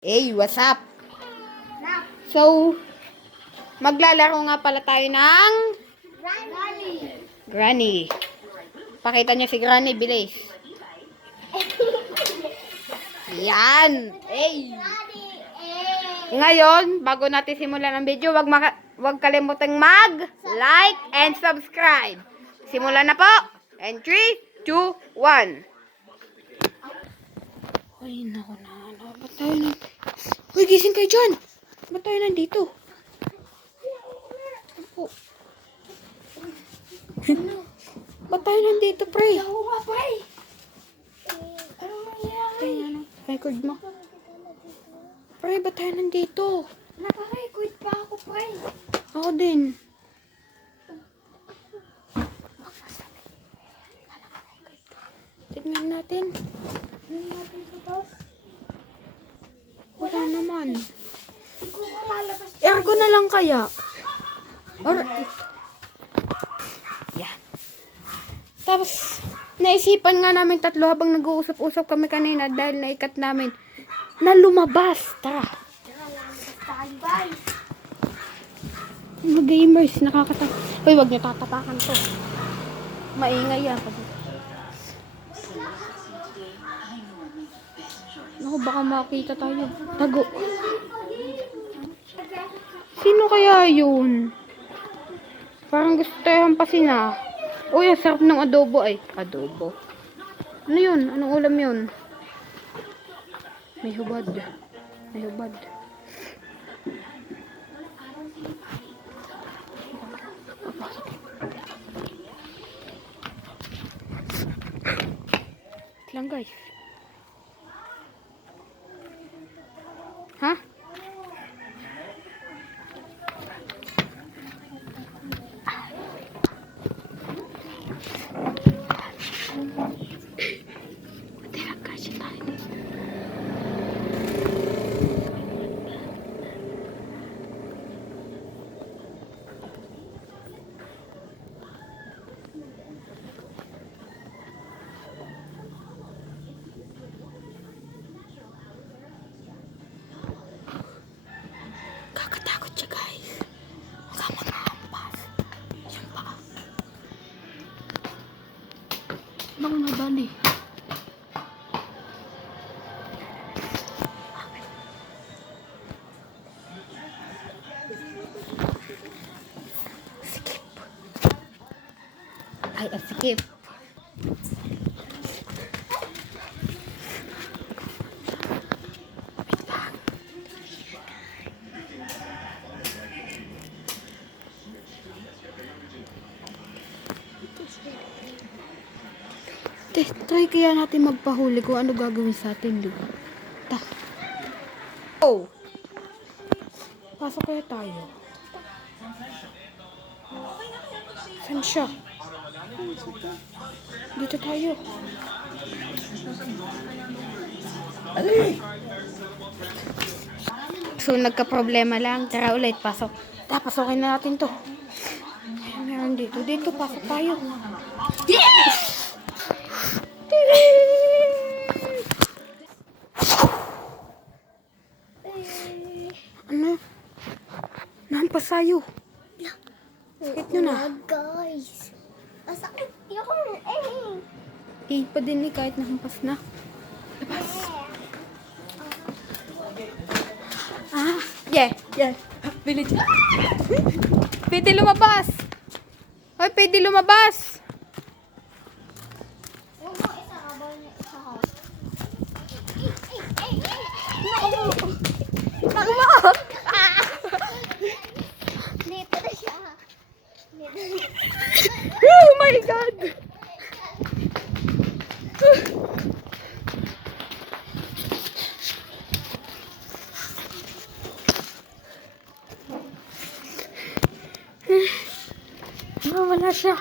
Hey, what's up? So, maglalaro nga pala tayo ng Granny. Pakita niyo si Granny, bilis. Yan. Hey. Ngayon, bago natin simulan ang video, wag kalimutang mag-like and subscribe. Simulan na po. And 3, 2, 1. Ay, naku na. Ba't tayo nandito? Uy, gising kayo dyan. Ba't tayo nandito? Opo. Ba't tayo nandito, pre? Ako nga, pre. Anong nangyayari? Ay, ano? Record mo. Pre, ba't tayo nandito? Naka-record pa ako, pre. Ako din. Tignan natin. Ano natin sa boss? Wala naman. Siguro lalabas. Aircon na lang kaya. Or, yan. Tapos, naisipan nga namin tatlo habang nag-uusap-usap kami kanina dahil naikat namin na lumabas. Tara. Tara, lalabas tayo, guys. Mga gamers, nakakatak. Uy, wag niyo tatapakan to. Maingay yan. Naku, baka makita tayo. Tago. Sino kaya yun? Parang gusto tayo hampasin ah. Uy, ang sarap ng adobo ay. Adobo. Ano yun? Anong ulam yun? May hubad. May hubad. Wait lang guys. Ha? Tira kasi tayo. Kakatakot siya guys. Baka makahampas. Yan pa. Bang nabali. Skip. Ay, skip. Try kaya natin magpahuli kung ano gagawin sa atin, di ba? Ta. Oh! Pasok kaya tayo. Saan siya? Dito tayo. So, nagka-problema lang. Tara ulit, pasok. Pasokin na natin to. Ayan, meron dito. Dito, pasok tayo. Yes! Ano? Nampas tayo. Sakit nyo na. Guys. Masakit yung Pa din eh, kahit nahampas na. Labas. Yeah. Village. Pwede lumabas. Hoy, pwede lumabas. Huwag mo isa ka ba niya isa ka? Dito na siya. Oh my God. Wala siya.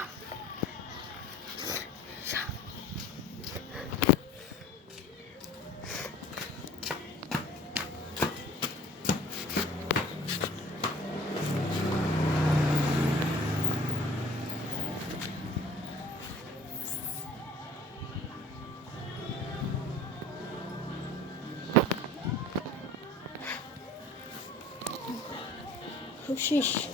Oh, shish.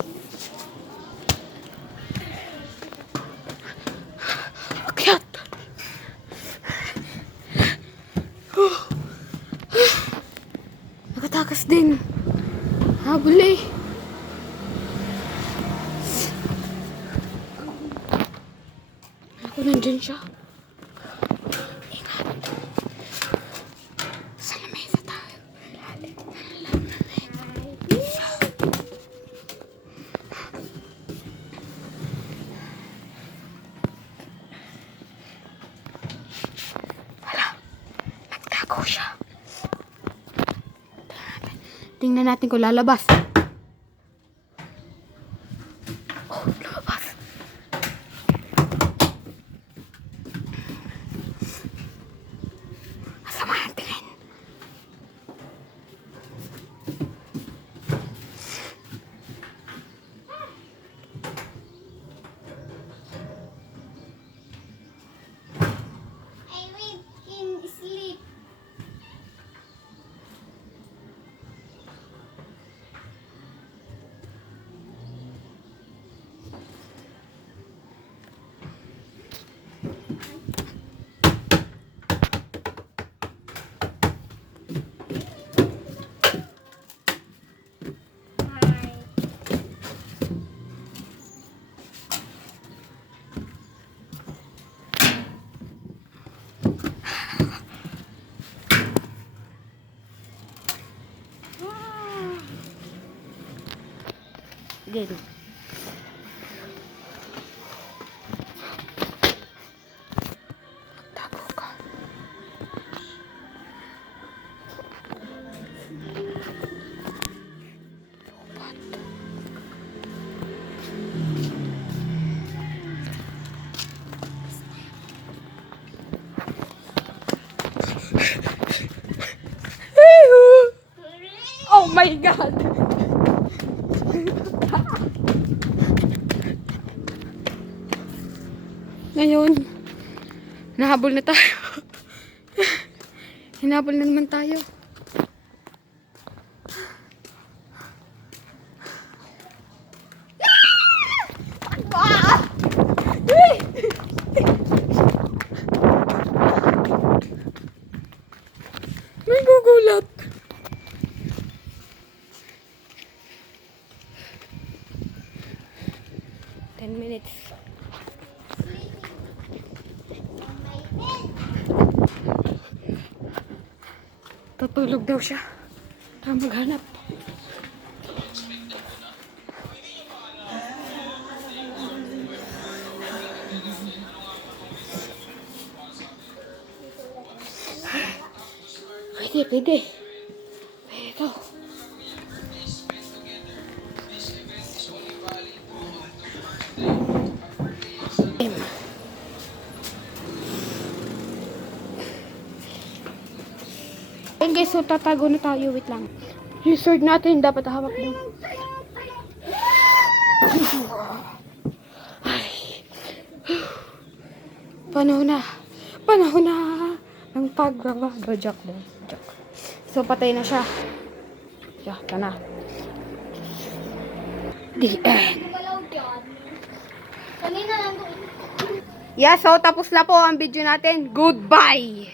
Akyat! Nakatakas din. Habol eh. Ako nandyan siya. Ingat. Sa lamesa tayo. Hala. Nagtago siya. Tingnan natin kung lalabas. Oh, lumabas. Masama ang tingin. I will in sleep. Sige. Tago ka. Lupat. Oh my God! Ngayon, nahabol na tayo. Hinabol na naman tayo. May gugulat. Ten minutes. Tutulog daw siya. Tara maghanap. Pwede. Pwede to. Ayun guys, so tatago na tayo. Wait lang. Yung sword natin dapat hawak doon. Ay. Panahon na. Panahon na. Ang pagbabajak doon. So patay na siya. Yeah, ito na. The end. Gumalaw dyan. Kanina lang doon. Yeah, so tapos na po ang video natin. Goodbye!